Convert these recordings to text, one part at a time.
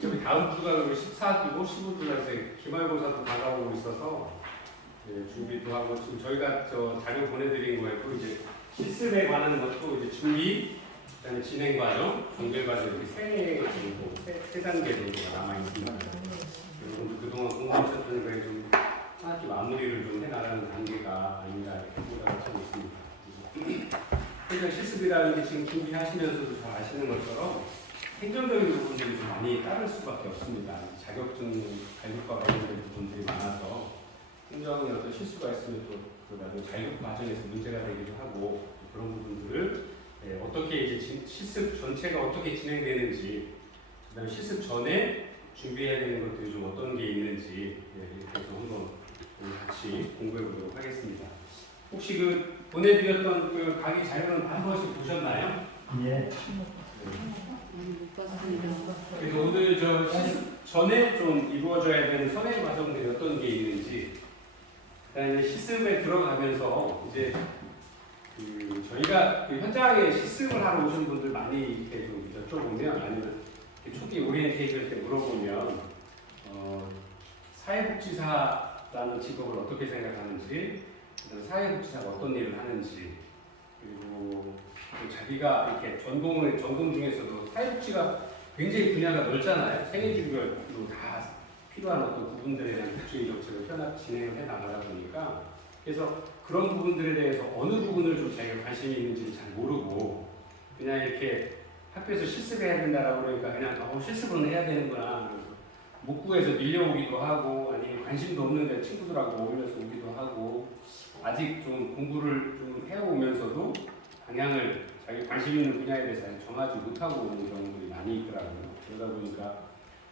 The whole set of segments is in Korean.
저기 다음 주가 14주고 15주가 이제 기말고사도 다가오고 있어서 준비도 하고 지금 저희가 저 자료 보내드린 거에 또 이제 실습에 관한 것도 이제 준비, 그다음에 진행 과정, 종결 과정 이렇게 세 단계 정도가 남아 있습니다. 여러분들 그동안 공부하셨던 거에 좀 하나씩 마무리를 좀 해나가는 단계가 아닌가 이렇게 생각을 하고 있습니다. 현장 실습이라는 게 지금 준비하시면서도 잘 아시는 것처럼 행정적인 부분들이 좀 많이 따를 수밖에 없습니다. 자격증 발급과 관련된 부분들이 많아서 행정에 어떤 실수가 있으면 또 나중에 발급 과정에서 문제가 되기도 하고 그런 부분들을 어떻게 이제 실습 전체가 어떻게 진행되는지, 그다음에 실습 전에 준비해야 되는 것들이 좀 어떤 게 있는지 이렇게 해서 한번 같이 공부해 보도록 하겠습니다. 혹시 그 보내드렸던 그 강의 자료는 한 번씩 보셨나요? 예. 그래서 오늘 저 실습 전에 좀 이루어져야 되는 선행 과정들이 어떤 게 있는지, 그다음에 실습에 들어가면서 이제 저희가 현장에 실습을 하러 오신 분들 많이 이렇게 좀 여쭤보면, 아니면 초기 오리엔테이션 때 물어보면 사회복지사라는 직업을 어떻게 생각하는지, 사회복지사가 어떤 일을 하는지, 그리고 자기가 이렇게 전공 중에서도 사회복지가 굉장히 분야가 넓잖아요. 생애주기별로 다 필요한 어떤 부분들에 대한 복지 정책을 진행을 해 나가다 보니까, 그래서 그런 부분들에 대해서 어느 부분을 좀 자기가 관심이 있는지를 잘 모르고 그냥 이렇게 학교에서 실습해야 된다라고 그러니까 그냥 실습은 해야 되는구나, 그래서 못 구해서 밀려오기도 하고, 아니면 관심도 없는데 친구들하고 어울려서 오기도 하고, 아직 좀 공부를 좀 해오면서도 방향을 자기 관심 있는 분야에 대해서 정하지 못하고 오는 경우들이 많이 있더라고요. 그러다 보니까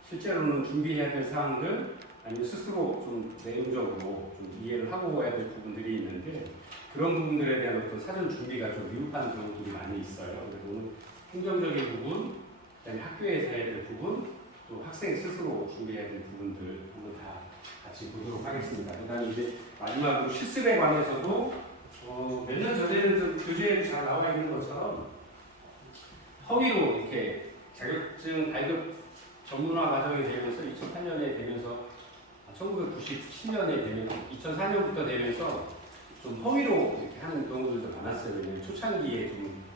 실제로는 준비해야 될 사항들, 아니면 스스로 좀 내용적으로 좀 이해를 하고 가야 될 부분들이 있는데, 그런 부분들에 대한 어떤 사전 준비가 좀 미흡한 경우들이 많이 있어요. 그래서 오늘 행정적인 부분, 그다음에 학교에서 해야 될 부분, 또 학생 스스로 준비해야 될 부분들 한번 다 같이 보도록 하겠습니다. 그다음에 이제 마지막으로 실습에 관해서도 몇 년 전에는 좀 교재에 잘 나와 있는 것처럼 허위로 이렇게 자격증 발급 전문화 과정이 되면서 2008년에 되면서 1997년에 되면서 2004년부터 되면서 좀 허위로 이렇게 하는 경우들도 많았어요. 왜냐하면 초창기에 좀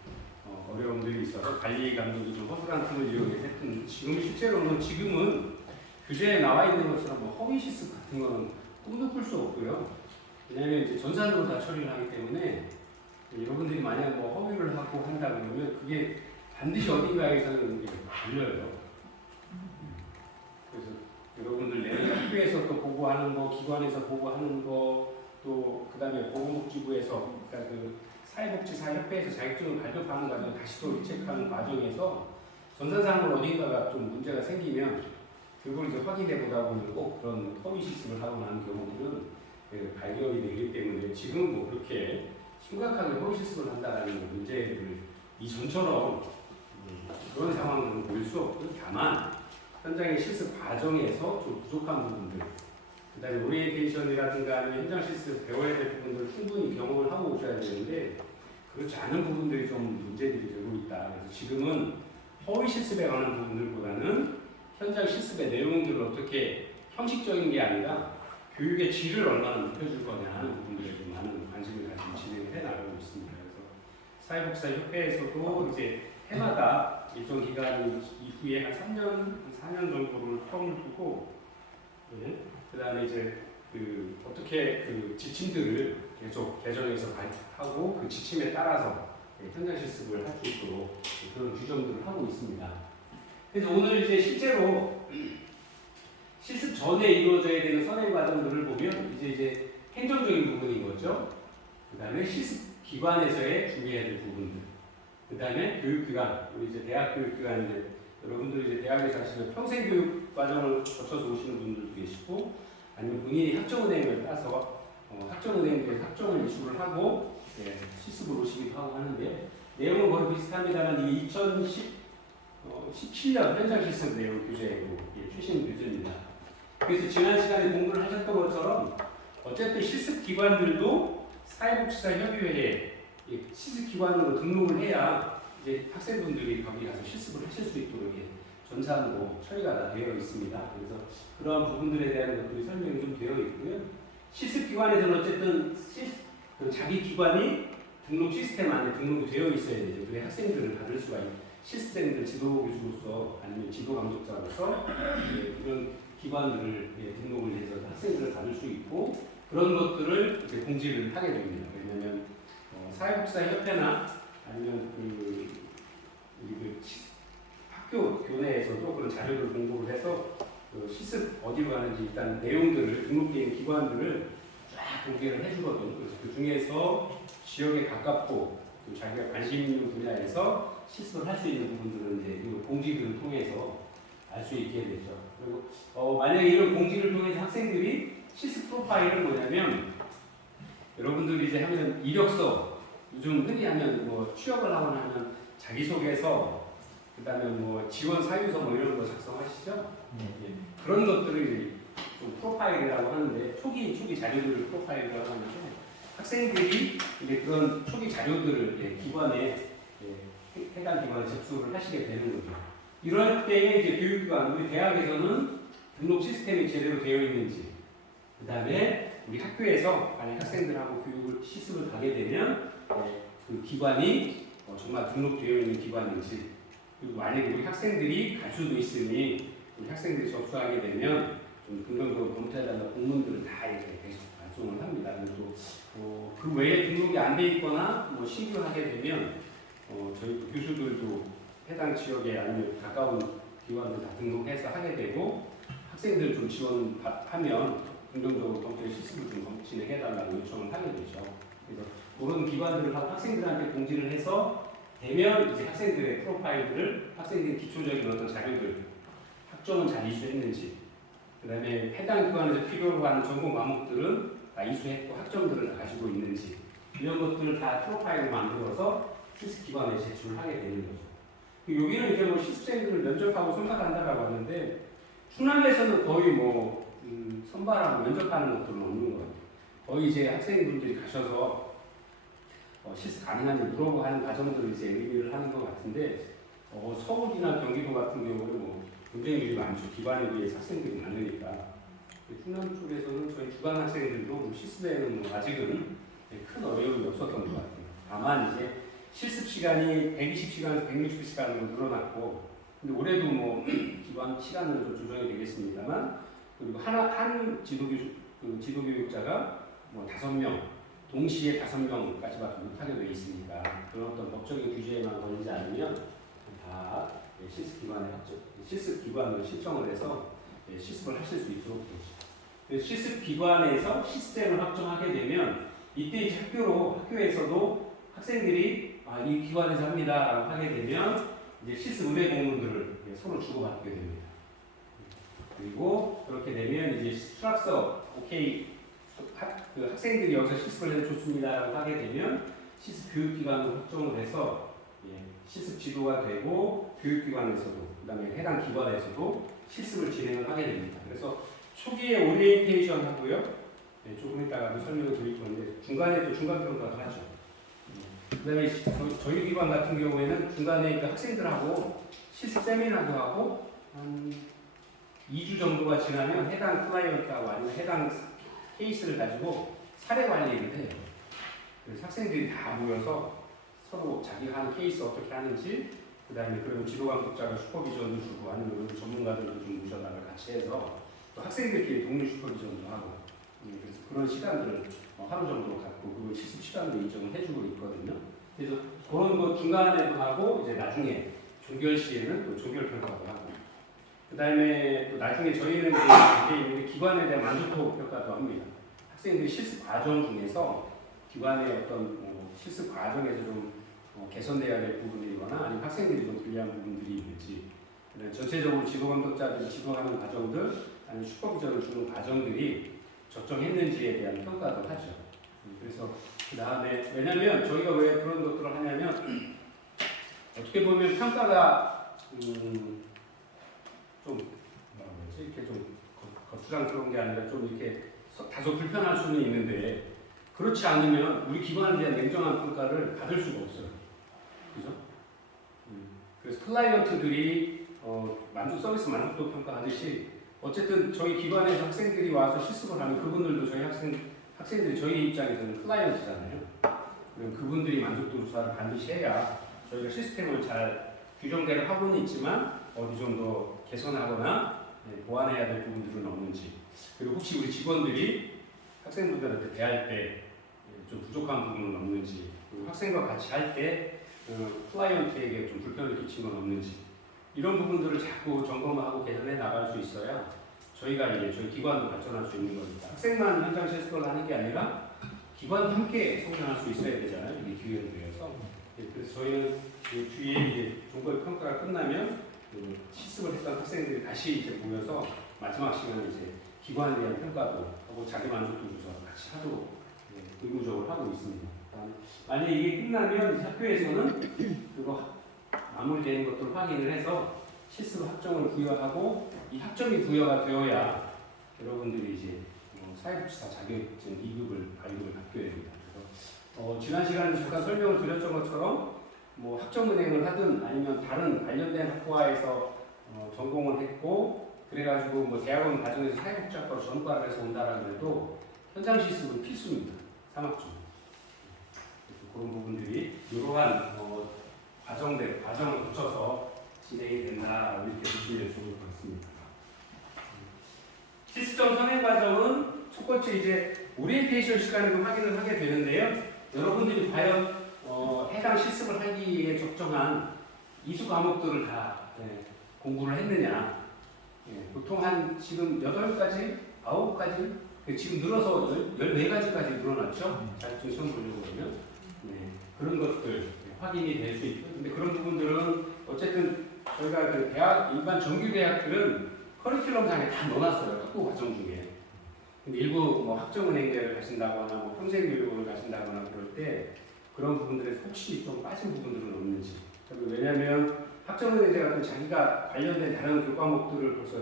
어려움들이 있어서 관리 감독이 좀 허술한 틈을 이용해서 했던, 지금은 교재에 나와 있는 것처럼 뭐 허위 실습 같은 거는 꿈도 꿀 수 없고요. 왜냐하면 이제 전산으로 다 처리를 하기 때문에 여러분들이 만약 뭐 허위를 하고 한다 그러면 그게 반드시 어딘가에서는 걸려요. 그래서 여러분들 내년 학교에서 또 보고하는 거, 기관에서 보고하는 거, 또 그다음에 보건복지부에서, 그러니까 그 사회복지사협회에서 자격증을 발급하는 과정, 다시 또 리체크하는 과정에서 전산상으로 어딘가가 좀 문제가 생기면 그걸 이제 확인해 보다 보면 꼭 그런 허위 실습을 하고 나는 경우들은 발견이 되기 때문에 지금 뭐 그렇게 심각하게 허위 실습을 한다는 문제를 이전처럼 그런 상황은 볼 수 없고, 다만 현장의 실습 과정에서 좀 부족한 부분들, 그다음에 오리엔테이션이라든가 아니면 현장 실습에서 배워야 될 부분들을 충분히 경험을 하고 오셔야 되는데 그렇지 않은 부분들이 좀 문제들이 되고 있다. 그래서 지금은 허위 실습에 관한 부분들보다는 현장 실습의 내용들을 어떻게 형식적인 게 아니라 교육의 질을 얼마나 높여줄 거냐 하는 부분들에 좀 많은 관심을 가지고 진행을 해 나가고 있습니다. 그래서 사회복지사협회에서도 이제 해마다 일정 기간 이후에 한 4년 정도를 텀을 두고, 그 다음에 이제 어떻게 그 지침들을 계속 개정해서 발표하고 그 지침에 따라서 현장 실습을 할 수 있도록 그런 규정들을 하고 있습니다. 그래서 오늘 이제 실제로 실습 전에 이루어져야 되는 선행 과정들을 보면 이제 행정적인 부분인 거죠. 그 다음에 실습 기관에서의 준비해야 될 부분들. 그 다음에 교육기관, 우리 이제 대학 교육기관인데 여러분들 이제 대학에서 하시면 평생교육 과정을 거쳐서 오시는 분들도 계시고, 아니면 본인이 학종은행을 따서 학종은행에서 학종을 이수를 하고 실습을 오시기도 하고 하는데, 내용은 거의 비슷합니다만 이 2017년 현장 실습 내용 교재고 최신 교재입니다. 그래서 지난 시간에 공부를 하셨던 것처럼 어쨌든 실습 기관들도 사회복지사협의회에 실습 기관으로 등록을 해야 이제 학생분들이 거기 가서 실습을 하실 수 있도록 전산으로 처리가 다 되어 있습니다. 그래서 그러한 부분들에 대한 것들이 설명이 좀 되어 있고요. 시습기관에서는 어쨌든 자기 기관이 등록 시스템 안에 등록이 되어 있어야 되죠. 그래 학생들을 받을 수가 있는 시스템들 지도 교수로서 아니면 지도 감독자로서 이런 기관들을 등록을 해서 학생들을 받을 수 있고 그런 것들을 이제 공지를 하게 됩니다. 왜냐하면 사회복지사협회나 아니면 학교 교내에서도 그런 자료를 공부를 해서 시습 어디로 가는지 일단 내용들을 등록되어 있는 기관들을 쫙 공개를 해주거든요. 그래서 그 중에서 지역에 가깝고 또 자기가 관심 있는 분야에서 시습을 할 수 있는 부분들은 이제 이 공지들을 통해서 알 수 있게 되죠. 그리고 만약에 이런 공지를 통해서 학생들이 시습 프로파일은 뭐냐면 여러분들이 이제 하면 이력서 요즘 흔히 하면 뭐 취업을 하거나 하면 자기소개서 그다음에 뭐 지원 사유서 뭐 이런 거 작성하시죠? 예. 그런 것들을 좀 프로파일이라고 하는데 초기 자료들을 프로파일이라고 하는데 학생들이 이제 그런 초기 자료들을 기관에 해당 기관에 접수를 하시게 되는 거죠. 이럴 때에 이제 교육기관 우리 대학에서는 등록 시스템이 제대로 되어 있는지 그다음에 우리 학교에서 만약 학생들하고 교육을 시습을 가게 되면 그 기관이 정말 등록되어 있는 기관인지 그리고 만약에 우리 학생들이 갈 수도 있으니 우리 학생들이 접수하게 되면 좀 긍정적으로 검토해달라는 공문들을 다 이렇게 계속 발송을 합니다. 그리고 또 그 외에 등록이 안 돼 있거나 뭐 신규하게 되면 저희 교수들도 해당 지역에 아니면 가까운 기관들 다 등록해서 하게 되고 학생들 좀 지원하면 긍정적으로 검토의 시스템을 좀 진행해달라고 요청을 하게 되죠. 그래서 그런 기관들을 학생들한테 공지를 해서 되면 이제 학생들의 프로파일들을 학생들의 기초적인 어떤 자료들 학점은 잘 이수했는지 그 다음에 해당 기관에서 필요로 하는 전공 과목들은 다 이수했고 학점들을 다 가지고 있는지 이런 것들을 다 프로파일을 만들어서 시습 기관에 제출을 하게 되는 거죠. 여기는 이제 뭐 시습생들을 면접하고 선발한다라고 하는데 충남에서는 거의 뭐 선발하고 면접하는 것들은 없는 것 같아요. 거의 이제 학생분들이 가셔서 시습 가능한지 물어보고 하는 과정들을 이제 의미를 하는 것 같은데 서울이나 경기도 같은 경우는 뭐 경쟁률이 많죠. 기반에 비해서 학생들이 많으니까. 충남 쪽에서는 저희 주간 학생들도 시습에는 뭐 아직은 큰 어려움이 없었던 것 같아요. 다만 이제 실습 시간이 120시간에서 160시간으로 늘어났고, 근데 올해도 뭐 기반 시간은 좀 조정이 되겠습니다만, 그리고 한 지도교육자가 뭐 5명, 동시에 5명까지밖에 못하게 되어 있으니까 그런 어떤 법적인 규제에만 걸리지 않으면 다 실습 기관을 신청을 해서 실습을 하실 수 있도록 되죠. 실습 기관에서 시스템을 확정하게 되면 이때 이제 학교에서도 학생들이 이 기관에서 합니다라고 하게 되면 이제 실습 의뢰 공문들을 서로 주고받게 됩니다. 그리고 그렇게 되면 이제 수락서 오케이 학생들이 여기서 실습을 해도 좋습니다라고 하게 되면 실습 교육기관으로 확정을 해서 실습 지도가 되고 교육기관에서도 그다음에 해당 기관에서도 실습을 진행을 하게 됩니다. 그래서 초기에 오리엔테이션 하고요. 조금 이따가 설명을 드릴 건데 중간에 또 중간 평가도 하죠. 그다음에 저희 기관 같은 경우에는 중간에 그 학생들하고 실습 세미나도 하고 한 2주 정도가 지나면 해당 클라이언트하고 아니면 해당 케이스를 가지고 사례 관리를 해요. 그래서 학생들이 다 모여서 서로 자기가 하는 케이스 어떻게 하는지 그 다음에 그리고 지도감독자가 슈퍼비전을 주고 아니면 전문가들도 좀 모셔다가 같이 해서 또 학생들끼리 동료 슈퍼비전도 하고 그래서 그런 시간들을 하루 정도 갖고 그 실습 시간도 인정을 해주고 있거든요. 그래서 그런 거 중간에도 하고 이제 나중에 종결 시에는 또 종결 평가도 하고 그 다음에 또 나중에 저희는 이제 기관에 대한 만족도 평가도 합니다. 학생들이 실습 과정 중에서 기관의 어떤 실습 과정에서 좀 개선돼야 될 부분이거나 아니면 학생들이 좀 불리한 부분들이 있는지 전체적으로 지도감독자들이 지도하는 과정들 아니면 슈퍼비전을 주는 과정들이 적정했는지에 대한 평가도 하죠. 그래서 그 다음에 왜냐하면 저희가 왜 그런 것들을 하냐면 어떻게 보면 평가가 좀 이렇게 좀 거추장스러운 게 아니라 좀 이렇게 다소 불편할 수는 있는데 그렇지 않으면 우리 기관에 대한 냉정한 평가를 받을 수가 없어요. 그죠? 그래서 클라이언트들이 만족 서비스 만족도 평가하듯이 어쨌든 저희 기관에서 학생들이 와서 실습을 하면 그분들도 저희 학생들이 저희 입장에서는 클라이언트잖아요. 그럼 그분들이 만족도 조사를 반드시 해야 저희가 시스템을 잘 규정대로 하고는 있지만 어디 정도 개선하거나 보완해야 될 부분들은 없는지, 그리고 혹시 우리 직원들이 학생분들한테 대할 때 좀 부족한 부분은 없는지, 그리고 학생과 같이 할 때 클라이언트에게 좀 불편을 끼친 건 없는지, 이런 부분들을 자꾸 점검하고 개선해 나갈 수 있어야 저희가 이제 저희 기관도 발전할 수 있는 거니까 학생만 현장 실습을 하는 게 아니라 기관도 함께 성장할 수 있어야 되잖아요. 이게 기회를 위해서. 그래서 저희는 그 뒤에 이제 종합 평가가 끝나면 그 실습을 했던 학생들이 다시 이제 모여서 마지막 시간에 이제 기관에 대한 평가도 하고 자기 만족도 조사 같이 하도록 의무적으로 하고 있습니다. 만약에 이게 끝나면 학교에서는 그거 마무리되는 것들을 확인을 해서 실습 학점을 부여하고, 이 학점이 부여가 되어야 여러분들이 이제 사회복지사 자격증 2급을 발급을 받게 됩니다. 그래서 지난 시간에 잠깐 설명을 드렸던 것처럼 뭐 학점은행을 하든 아니면 다른 관련된 학과에서 전공을 했고 그래가지고 뭐 대학원 과정에서 사회복지학과로 전과를 해서 온다라고 해도 현장 실습은 필수입니다. 3학점. 그런 부분들이 이러한 과정을 거쳐서 진행이 된다, 이렇게 보시면 좋을 것 같습니다. 실습점 선행 과정은 첫 번째 이제 오리엔테이션 시간에도 확인을 하게 되는데요. 여러분들이 과연 해당 실습을 하기에 적정한 이수 과목들을 다 공부를 했느냐. 보통 한 지금 8가지, 9가지, 지금 늘어서 14가지까지 늘어났죠. 자격증 시험 보려고 그러면. 그런 것들 확인이 될 수 있고, 근데 그런 부분들은 어쨌든 저희가 그 대학, 일반 정규대학들은 커리큘럼상에 다 넣어놨어요. 학부 과정 중에. 근데 일부 뭐 학점은행대를 가신다거나 뭐 평생교육을 가신다거나 그럴 때 그런 부분들에서 혹시 좀 빠진 부분들은 없는지. 왜냐하면 학점은행대 같은 자기가 관련된 다른 교과목들을 벌써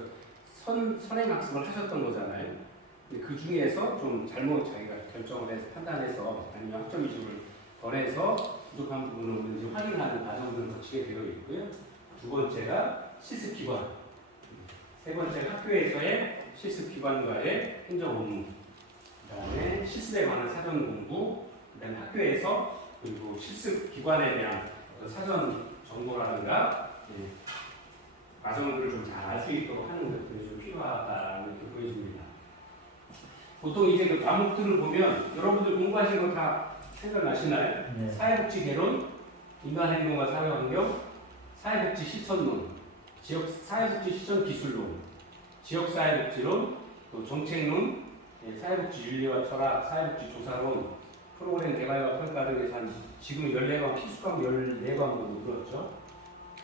선행학습을 하셨던 거잖아요. 근데 그 중에서 좀 잘못 자기가 결정을 해서 판단해서 아니면 학점 위주를 덜해서 부족한 부분은 없는지 확인하는 과정들을 거치게 되어 있고요. 두 번째가 실습기관, 세 번째가 학교에서의 실습기관과의 행정 업무, 그 다음에 실습에 관한 사전 공부, 그 다음에 학교에서 그리고 실습기관에 대한 사전 정보라든가 과정들을 좀 잘 알 수 있도록 하는 것들이 좀 필요하다는 게 보여집니다. 보통 이제 그 과목들을 보면 여러분들 공부하신 거 다 생각나시나요? 네. 사회복지 개론, 인간행동과 사회환경, 사회복지 실천론, 사회복지 실천 기술론, 지역사회복지론, 또 정책론, 사회복지 윤리와 철학, 사회복지 조사론, 프로그램 개발과 평가 등에서 한 지금 14과목, 필수과목 14과목으로 늘었죠.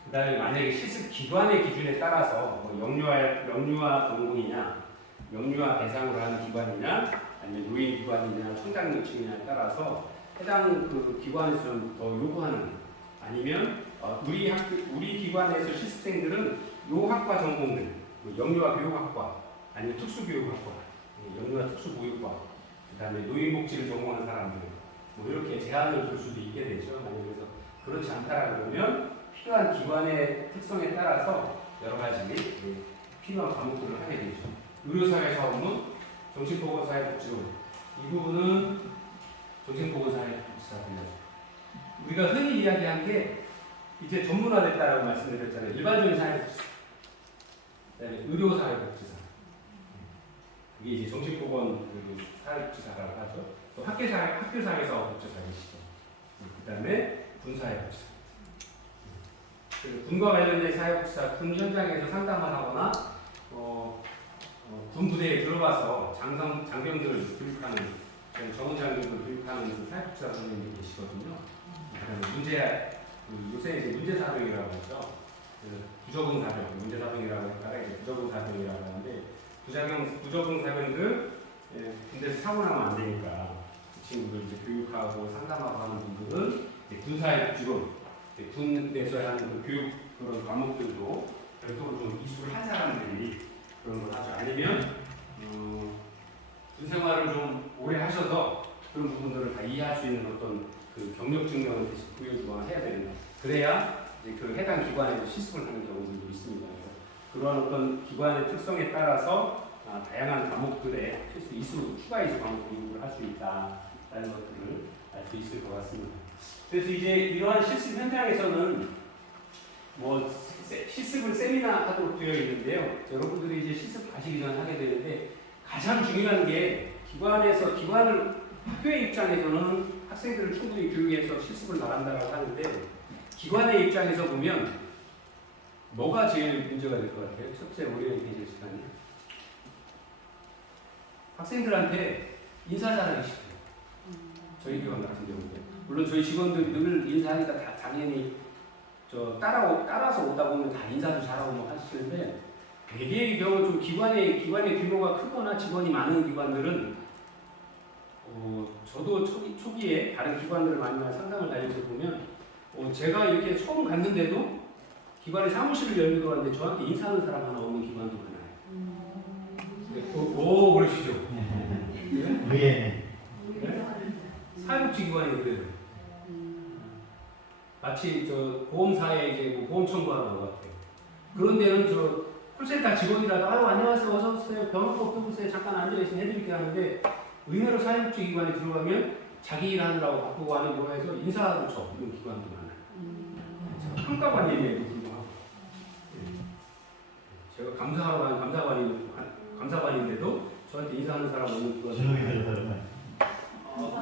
그 다음에 만약에 실습 기관의 기준에 따라서 뭐 영유아 전공이냐, 영유아 대상으로 하는 기관이냐, 아니면 노인 기관이냐, 청장노층이냐에 따라서 해당 그 기관에서 좀 더 요구하는, 아니면 우리 기관에서 실습생들은 요 학과 전공들, 영유아 교육학과, 아니면 특수교육학과, 영유아 특수보육과, 그 다음에 노인복지를 전공하는 사람들, 뭐 이렇게 제한을 둘 수도 있게 되죠. 그래서 그렇지 않다라 그러면 필요한 기관의 특성에 따라서 여러 가지 필요한 과목들을 하게 되죠. 의료사회사업은 정신보건사회복지론, 이 부분은 정신보건사회복지사입니다. 우리가 흔히 이야기한 게 이제 전문화됐다라고 말씀드렸잖아요. 일반적인 사회복지사, 그다음에 의료사회복지사, 이게 이제 정신보건 사회복지사라고 하죠. 또 학교사회사업복지사이시죠. 그다음에 군사회복지사. 그래서 군과 관련된 사회복지사, 군 현장에서 상담을 하거나 군 부대에 들어가서 장병들을 교육하는, 전문 장병들을 교육하는 사회복지사 선생님들이 계시거든요. 그다음에 요새 이제 문제사병이라고 하죠. 부적응사병, 문제사병이라고 했다가 이제 부적응사병이라고 하는데, 부적응사병들 군대에서 사고 나면 안 되니까 그 친구들 이제 교육하고 상담하고 하는 분들은 군사의 복지론, 군에서 하는 그 교육 그런 과목들도 별도로 좀 이수를 한 사람들이 그런 걸 하죠. 아니면 군 생활을 좀 오래 하셔서 그런 부분들을 다 이해할 수 있는 어떤 그 경력 증명을 부여주거나 해야 됩니다. 그래야 이제 그 해당 기관에서 실습을 하는 경우들도 있습니다. 그래서 그러한 어떤 기관의 특성에 따라서 다양한 과목들에 필수 추가 이수 과목 공부를 할 수 있다라는 것들을 알 수 있을 것 같습니다. 그래서 이제 이러한 실습 현장에서는 뭐 실습을 세미나 하도록 되어 있는데요. 여러분들이 이제 실습 가시기 전에 하게 되는데 가장 중요한 게 기관을 학교의 입장에서는 학생들을 충분히 교육해서 실습을 나간다고 하는데 기관의 입장에서 보면 뭐가 제일 문제가 될 것 같아요? 첫째 오리엔테이션 시간이요. 학생들한테 인사 잘하기 싫어요. 저희 기관 같은 경우는 물론 저희 직원들이 늘 인사하니까 다 당연히 따라서 오다 보면 다 인사도 잘하고 뭐 하시는데 대개의 경우 좀 기관의 규모가 크거나 직원이 많은 기관들은 저도 초기에 다른 기관들을 많이 상담을 다니면서 보면 제가 이렇게 처음 갔는데도 기관의 사무실을 열기도 하는데 저한테 인사하는 사람 하나 없는 기관도 많아요. 오 그러시죠? 네. 사회복지기관이 그래요. 마치 보험사에 이제 보험 청구하는 것 같아요. 그런 데는 콜센터 직원이라도 안녕하세요 어서 오세요 병원 꼭 해보세요 잠깐 앉아계시면 해드릴게 하는데 의외로 사회복지기관에 들어가면 자기 일 하느라고 바쁘고 하는 거 해서 인사도 없는 기관도 많아요. 평가관님에도 불구하고 제가 감사하러 가는 감사관인데도 저한테 인사하는 사람 없는 기관.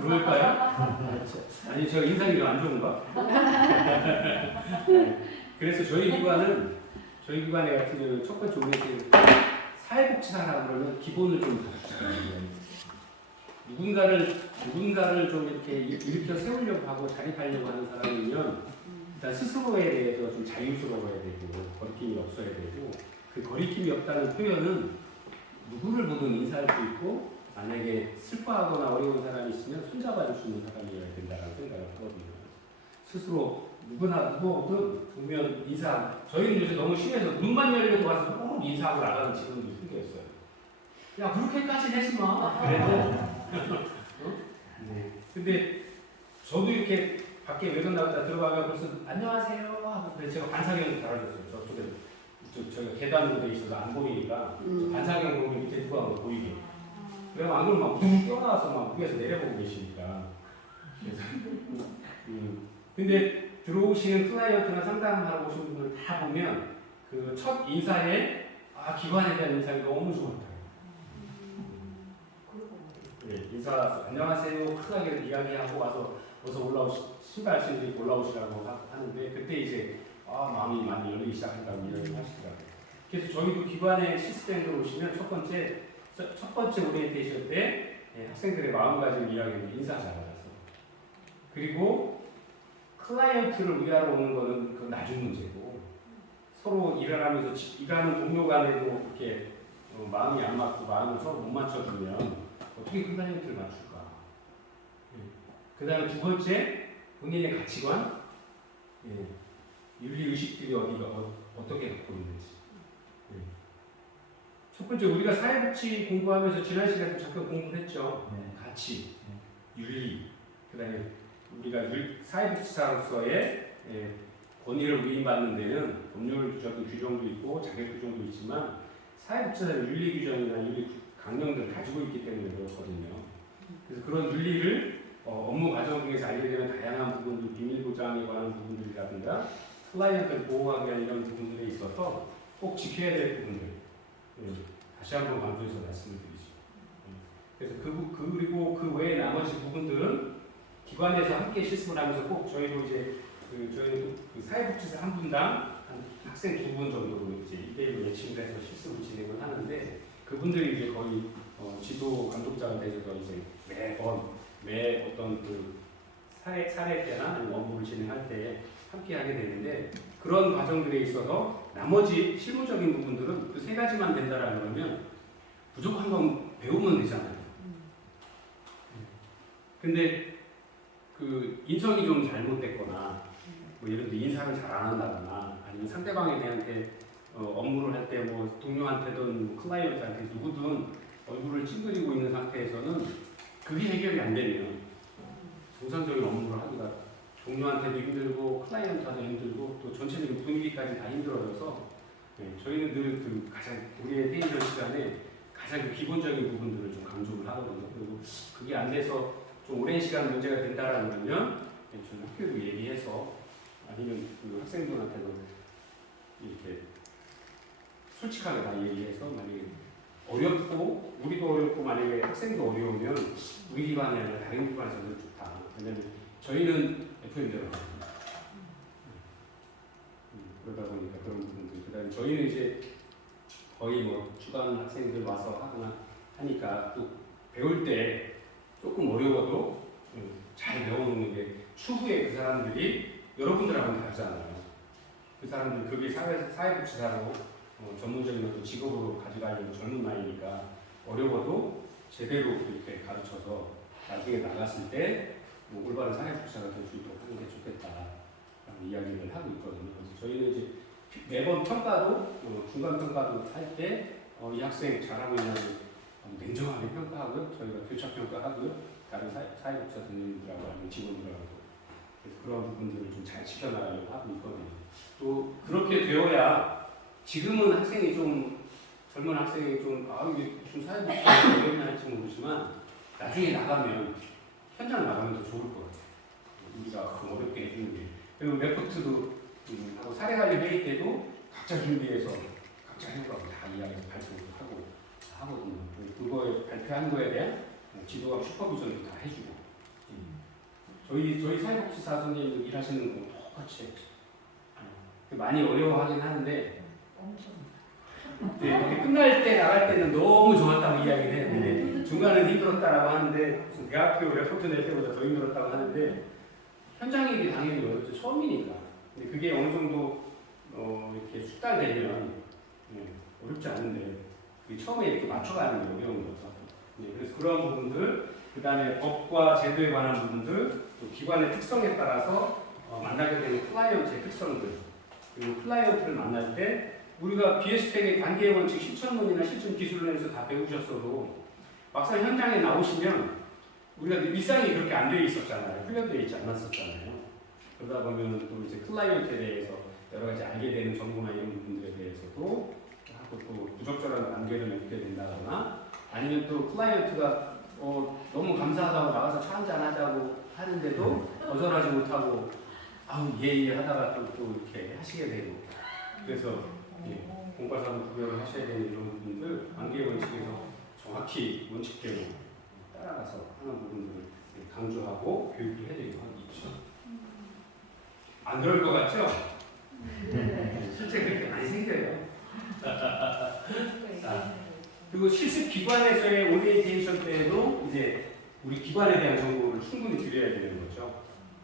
그럴까요? 아니 저 인상이 좀 안 좋은가? 그래서 저희 기관에 같은 경우는 첫 번째 우리 사회복지사라고 그러면 기본을 좀 누군가를 좀 이렇게 일으켜 세우려고 하고 자립하려고 하는 사람이면 일단 스스로에 대해서 좀 자유스러워야 되고 거리낌이 없어야 되고 그 거리낌이 없다는 표현은 누구를 보든 인사할 수 있고 만약에 슬퍼하거나 어려운 사람이 있으면 손잡아 줄 수 있는 사람이어야 된다는 생각을 하거든요. 스스로 누구든 보면 저희는 요새 너무 심해서 문만 열려도 와서 꼭 인사하고 나가는 직원들이 생겼어요. 야 그렇게까지는 하지 마. 그래도 네. 근데 저도 이렇게 밖에 외근 나갔다 들어가면 벌써 안녕하세요 하고 근데 제가 반사경을 달아줬어요. 저희가 계단으로 돼 있어서 안 보이니까 반사경 보면 밑에 누가 온 거 보이게. 그래서 안 그러면 막 둥 뛰어나와서 막 위에서 내려보고 계시니까. 근데 들어오시는 클라이언트나 상담하러 오신 분들 다 보면 그 첫 인사에 기관에 대한 인상이 너무 좋았다. 네, 인사 안녕하세요 크게 이야기하고 와서 어서 신발 신고 올라오시라고 하는데 그때 이제 마음이 많이 열리기 시작한다고 이야기를 하시더라고요. 그래서 저희도 기관에 시스템으로 오시면 첫 번째 오리엔테이션 때 학생들의 마음가짐 이야기는 인사 잘하셔서 그리고 클라이언트를 위하러 오는 거는 그 나중 문제고 서로 일을 하면서 일하는 동료 간에도 그렇게 마음이 안 맞고 마음을 서로 못 맞춰주면 어떻게 클라이언트를 맞출까? 그 다음에 두 번째 본인의 가치관, 윤리의식들이 어떻게 갖고 있는지. 첫 번째 우리가 사회복지 공부하면서 지난 시간에 잠깐 공부를 했죠. 가치, 윤리, 그 다음에 우리가 사회복지사로서의 권위를 위임받는 데는 법률적인 규정도 있고 자격 규정도 있지만 사회복지사는 윤리 규정이나 윤리 강령들을 가지고 있기 때문에 그렇거든요. 그래서 그런 윤리를 업무 과정 중에서 알게 되는 다양한 부분들, 비밀 보장에 관한 부분들이라든가 클라이언트를 보호하기 위한 이런 부분들에 있어서 꼭 지켜야 될 부분들 다시 한번 강조해서 말씀을 드리죠. 그래서 그리고 그 외에 나머지 부분들은 기관에서 함께 실습을 하면서 꼭 저희도 이제 저희는 그 사회복지사 한 분당 학생 2분 정도로 이제 1대1로 예칭을 해서 실습을 진행을 하는데 그분들이 이제 거의 지도 감독자가 되셔서 이제 매 어떤 그 사례 때나 업무를 진행할 때 함께 하게 되는데 그런 과정들에 있어서 나머지 실무적인 부분들은 그 3가지만 된다라고 그러면 부족한 건 배우면 되잖아요. 근데 그 인성이 좀 잘못됐거나 뭐 예를 들어 인사를 잘 안 한다거나 아니면 상대방에 대한 업무를 할 때 뭐 동료한테든 뭐 클라이언트한테 누구든 얼굴을 찡그리고 있는 상태에서는 그게 해결이 안 되면 정상적인 업무를 하기가 동료한테도 힘들고 클라이언트한테도 힘들고 또 전체적인 분위기까지 다 힘들어져서 저희는 늘 그 가장 우리의 테이블 시간에 가장 그 기본적인 부분들을 좀 강조를 하거든요. 그리고 그게 안 돼서 좀 오랜 시간 문제가 된다라는 거면 저는 학교도 얘기해서 아니면 그 학생들한테도 이렇게 솔직하게 다 얘기해서 만약에 어렵고 우리도 어렵고 만약에 학생도 어려우면 우리 기반이 아니라 다른 기반에서는 좋다. 왜냐면 저희는 FM대로 가거든요. 그러다 보니까 그런 부분들. 그다음에 저희는 이제 거의 뭐 주간 학생들 와서 하거나 하니까 또 배울 때 조금 어려워도 잘 배워놓는 게 추후에 그 사람들이 여러분들하고는 다르잖아요. 그 사람들 그게 사회복지사로 전문적인 어떤 직업으로 가져가려는 젊은 나이니까 어려워도 제대로 이렇게 가르쳐서 나중에 나갔을 때뭐 올바른 사회복지사가 될 수 있도록 하는 게 좋겠다라는 이야기를 하고 있거든요. 그래서 저희는 이제 매번 평가도 중간 평가도 할 때 이 학생 잘하고 있는지 냉정하게 평가하고요. 저희가 교차 평가하고요. 다른 사회복지사 선생님들하고 아니면 직원들하고 그래서 그런 부분들을 좀 잘 지켜나가려고 하고 있거든요. 또 그렇게 되어야 지금은 학생이 좀 젊은 학생이 좀 이게 무슨 사회복지사 어렵나 할지 모르지만 나중에 나가면 현장 나가면 더 좋을 것 같아요. 우리가 좀 어렵게 해주는 게 그리고 레포트도 하고 사례관리 회의 때도 각자 준비해서 각자 해보라고 다 이야기해서 발표를 하고 하거든요. 그거에 발표한 거에 대한 지도와 슈퍼비전도 다 해주고 저희 사회복지사 선생님들 일하시는 거 똑같이 많이 어려워하긴 하는데 네, 끝날 때 나갈 때는 너무 좋았다고 이야기를 했는데 중간은 힘들었다라고 하는데 무슨 대학교 레포트 낼 때보다 더 힘들었다고 하는데 현장 일이 당연히 어렵죠. 처음이니까. 근데 그게 어느 정도 이렇게 숙달되면 어렵지 않은데 그게 처음에 이렇게 맞춰가는 게 어려운 거죠. 그래서 그런 부분들, 그 다음에 법과 제도에 관한 부분들, 또 기관의 특성에 따라서 만나게 되는 클라이언트의 특성들, 그리고 클라이언트를 만날 때 우리가 BS텍의 관계의 원칙 실천론이나 실천 기술론에서 다 배우셨어도 막상 현장에 나오시면 우리가 일상이 그렇게 안 되어 있었잖아요. 훈련되어 있지 않았었잖아요. 그러다 보면 또 이제 클라이언트에 대해서 여러 가지 알게 되는 정보나 이런 부분들에 대해서도 하고 또 부적절한 관계를 맺게 된다거나 아니면 또 클라이언트가 너무 감사하다고 나가서 차 한잔 하자고 하는데도 거절하지 못하고 예 하다가 또 이렇게 하시게 되고 그래서 공과사도 구별을 하셔야 되는 이런 부분들 관계 원칙에서 정확히 원칙대로 따라가서 하는 부분들을 강조하고 교육도 해드리고 하고 있죠. 안 그럴 것 같죠? 실제 그렇게 많이 생겨요. 그리고 실습 기관에서의 오리엔테이션 때에도 이제 우리 기관에 대한 정보를 충분히 드려야 되는 거죠.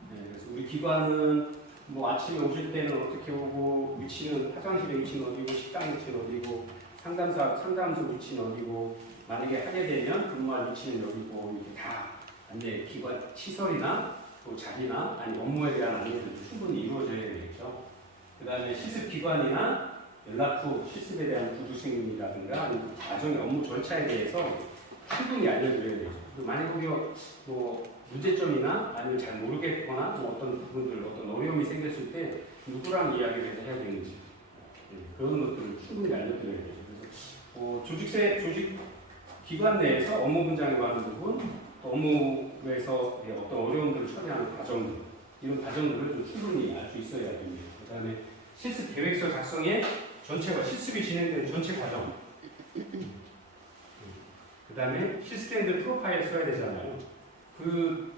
그래서 우리 기관은 뭐 아침에 오실 때는 어떻게 오고 위치는 화장실의 위치는 어디고 식당 위치는 어디고 상담소 위치는 어디고 만약에 하게 되면 근무할 위치는 여기고 이렇게 다 이제 기관 시설이나 또 자리나 아니 업무에 대한 안내도 충분히 이루어져야 되겠죠. 그 다음에 실습 기관이나 연락 후 실습에 대한 구두심이라든가 아니면 과정의 업무 절차에 대해서 충분히 알려드려야 되죠. 만약 우리가 뭐 문제점이나 아니면 잘 모르겠거나 뭐 어떤 부분들 어떤 어려움이 생겼을 때 누구랑 이야기를 해야 되는지 그런 것들을 충분히 알려드려야 되죠. 그래서 조직 기관 내에서 업무 분장에 관한 부분, 또 업무에서 어떤 어려움들을 처리하는 과정들 이런 과정들을 좀 충분히 알 수 있어야 됩니다. 그 다음에 실습 계획서 작성에 전체가 실습이 진행되는 전체 과정. 그 다음에 실습생들 프로파일 써야 되잖아요. 그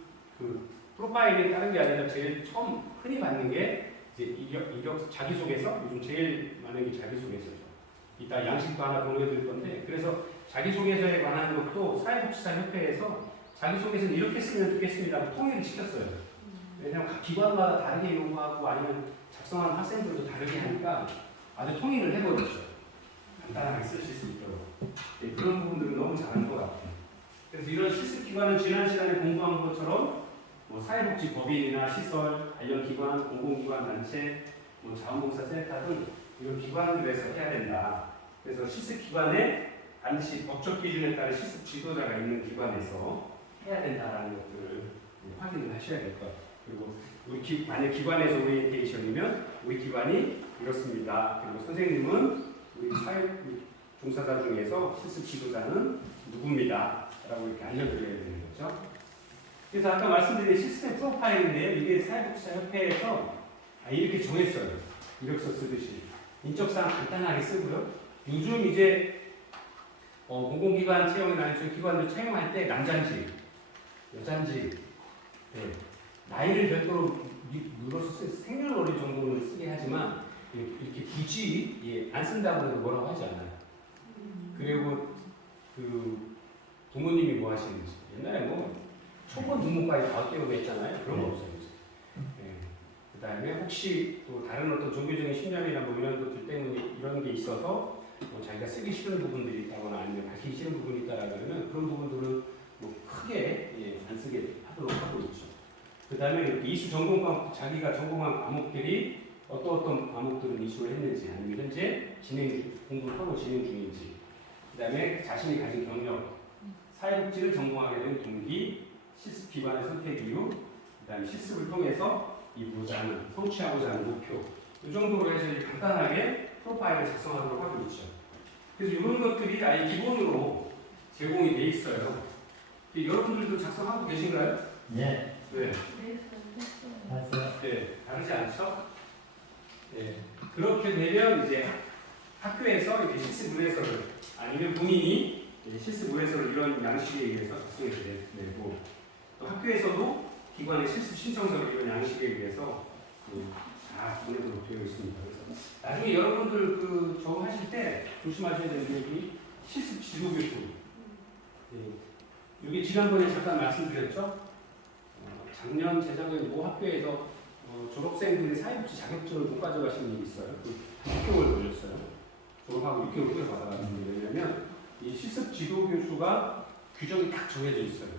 프로파일이 다른 게 아니라 제일 처음 흔히 받는 게 이제 이력 자기소개서. 요즘 제일 많은 게 자기소개서죠. 이따 양식도 하나 보내드릴 건데 그래서 자기소개서에 관한 것도 사회복지사 협회에서 자기소개서는 이렇게 쓰면 좋겠습니다고 통일을 시켰어요. 왜냐하면 각 기관마다 다르게 요구하고 아니면 작성하는 학생들도 다르게 하니까 아주 통일을 해버렸죠. 간단하게 쓰실 수 있도록. 그런 부분들은 너무 잘한 것 같아요. 그래서 이런 실습기관은 지난 시간에 공부한 것처럼 뭐 사회복지법인이나 시설, 관련기관, 공공기관, 단체, 뭐 자원봉사센터 등 이런 기관들에서 해야 된다. 그래서 실습기관에 반드시 법적 기준에 따른 실습 지도자가 있는 기관에서 해야 된다는 것들을 확인을 하셔야 될 것 같아요. 그리고 만약 기관에서 오리엔테이션이면 우리 기관이 이렇습니다. 그리고 선생님은 우리 사회 종사자 중에서 실습 지도자는 누굽니다. 라고 이렇게 알려드려야 되는 거죠. 그래서 아까 말씀드린 시스템 프로파일인데요. 이게 사회복지사협회에서 이렇게 정했어요. 이력서 쓰듯이. 인적사항 간단하게 쓰고요. 요즘 이제 공공기관 채용이나 저희 기관들 채용할 때 남잔지, 여잔지, 네. 나이를 별도로 눌러서 생년월일 정도는 쓰게 하지만 이렇게 굳이 안 쓴다고 해도 뭐라고 하지 않아요. 그리고 그 부모님이 뭐 하시는지 옛날에 뭐 초본 등록까지 다 떼우고 했잖아요. 그런 거 없어요. 네. 그 다음에 혹시 또 다른 어떤 종교적인 신념이나 뭐 이런 것들 때문에 이런 게 있어서 자기가 쓰기 싫은 부분들이 있다거나 아니면 밝히기 싫은 부분이 있다라 그러면 그런 부분들은 뭐 크게 안 쓰게 하도록 하고 있죠. 그 다음에 이수 전공 과목, 자기가 전공한 과목들이 어떤 과목들은 이수를 했는지 아니면 현재 공부를 하고 진행 중인지, 그 다음에 자신이 가진 경력, 사회복지를 전공하게 된 동기, 실습 기반의 선택 이유, 그 다음에 실습을 통해서 이루고자 하는, 성취하고자 하는 목표, 이 정도로 해서 간단하게 프로파일을 작성하도록 하고 있죠. 그래서 이런 것들이 아예 기본으로 제공이 돼 있어요. 여러분들도 작성하고 계신가요? 네. 네. 봤어요. 네, 다르지 않죠? 네. 그렇게 되면 이제 학교에서 이제 실습 문해서를 아니면 본인이 실습 문해서를 이런 양식에 의해서 작성해 내고, 또 학교에서도 기관의 실습 신청서를 이런 양식에 의해서 다 보내도록 되어 있습니다. 그래서 나중에 여러분들 저거 하실 때 조심하셔야 되는 게 여기 실습 지도 교수. 여기 지난번에 잠깐 말씀드렸죠? 작년, 재작년 모 학교에서 졸업생들이 사회복지 자격증을 못 가져가신 일이 있어요. 6개월 걸렸어요. 졸업하고 6개월 후에 받아가지고. 왜냐면 이 실습 지도 교수가 규정이 딱 정해져 있어요.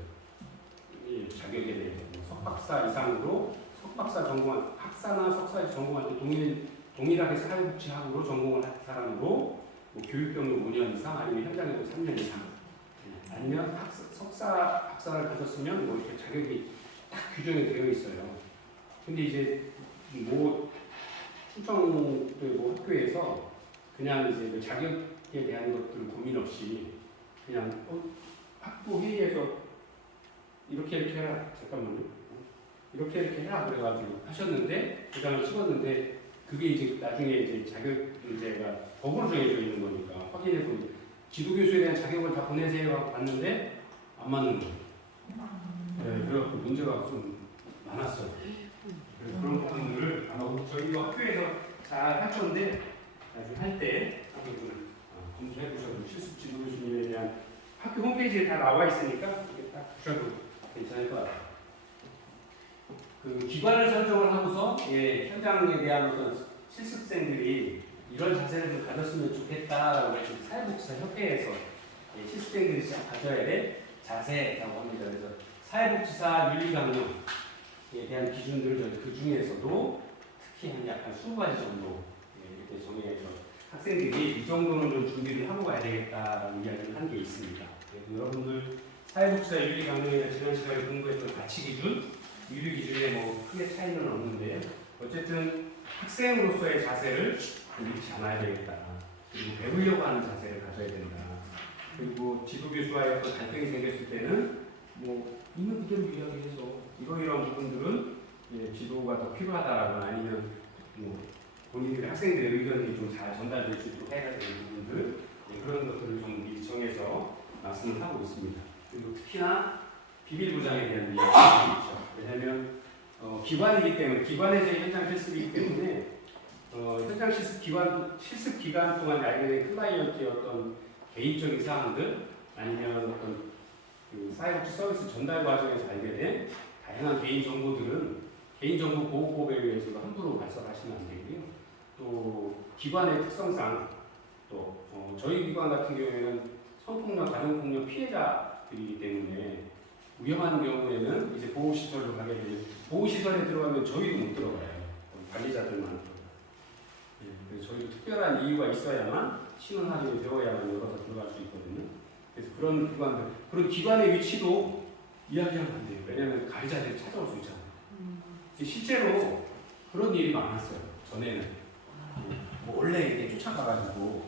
이 자격에 대해서 석박사 이상으로 석박사 전공한 학사나 석사에 전공할 때 동일하게 사회복지학으로 전공을 한 사람으로 뭐 교육 경력 5년 이상 아니면 현장에도 3년 이상 아니면 석사 학사를 가졌으면 뭐 이렇게 자격이 딱 규정이 되어 있어요. 근데 이제 뭐 충청 뭐 학교에서 그냥 이제 그 자격에 대한 것들을 고민 없이 그냥 학부 회의에서 이렇게 해라, 잠깐만요, 이렇게 해라 그래가지고 하셨는데 부장을 찍었는데 그게 이제 나중에 이제 자격 문제가 법으로 정해져 있는 거니까 확인해보니 지도교수에 대한 자격을 다 보내세요 하고 봤는데 안 맞는 거예요. 네, 그래갖고 문제가 좀 많았어요. 그래서 그런 부분들을 아마 저희 학교에서 잘 하셨는데 나중에 할 때 한번 좀 검토해 보셔도 실습 지도교수님에 대한 학교 홈페이지에 다 나와 있으니까 이게 딱 보셔도 괜찮을 것 같아요. 그 기관을 설정을 하고서 현장에 대한 어떤 실습생들이 이런 자세를 좀 가졌으면 좋겠다라고 해서 사회복지사 협회에서 실습생들이 진짜 가져야 될 자세라고 합니다. 그래서 사회복지사 윤리 강령에 대한 기준들을 그 중에서도 특히 한 약간 20가지 정도 이렇게 정해서 학생들이 이 정도는 좀 준비를 하고 가야 되겠다라는 이야기를 한 게 있습니다. 그래서 여러분들 사회복지사 윤리 강령이나 지난 시간에 공부했던 가치 기준, 윤리 기준에 뭐 크게 차이는 없는데요. 어쨌든 학생으로서의 자세를 잃지 않아야 되겠다. 그리고 배우려고 하는 자세를 가져야 된다. 그리고 지도교수와의 어떤 갈등이 생겼을 때는 뭐 있는 그대로 이야기해서 이러이러한 부분들은 지도가 더 필요하다라거나 아니면 뭐 본인들의 학생들의 의견이 좀 잘 전달될 수 있도록 해야 되는 부분들, 그런 것들을 좀 미리 정해서 말씀을 하고 있습니다. 그리고 특히나 비밀 보장에 대한 이야기가 있죠. 왜냐하면 기관이기 때문에 기관에서 현장 실습이기 때문에 현장 실습 기간 동안 알게 된 클라이언트의 어떤 개인적인 사항들 아니면 어떤 그 사회복지 서비스 전달 과정에서 알게 된 다양한 개인 정보들은 개인정보 보호법에 의해서도 함부로 발설하시면 안 되고요. 또 기관의 특성상 또 저희 기관 같은 경우에는 성폭력, 가정폭력 피해자들이기 때문에 위험한 경우에는 이제 보호시설로 가게 되면 보호시설에 들어가면 저희도 못 들어가요. 관리자들만 들어가요. 그래서 저희도 특별한 이유가 있어야만 신원 확인이 되어야만 열어서 들어갈 수 있거든요. 그래서 그런 기관의 위치도 이야기하면 안 돼요. 왜냐하면 가해자들이 찾아올 수 있잖아요. 실제로 그런 일이 많았어요. 전에는 몰래 이렇게 쫓아가가지고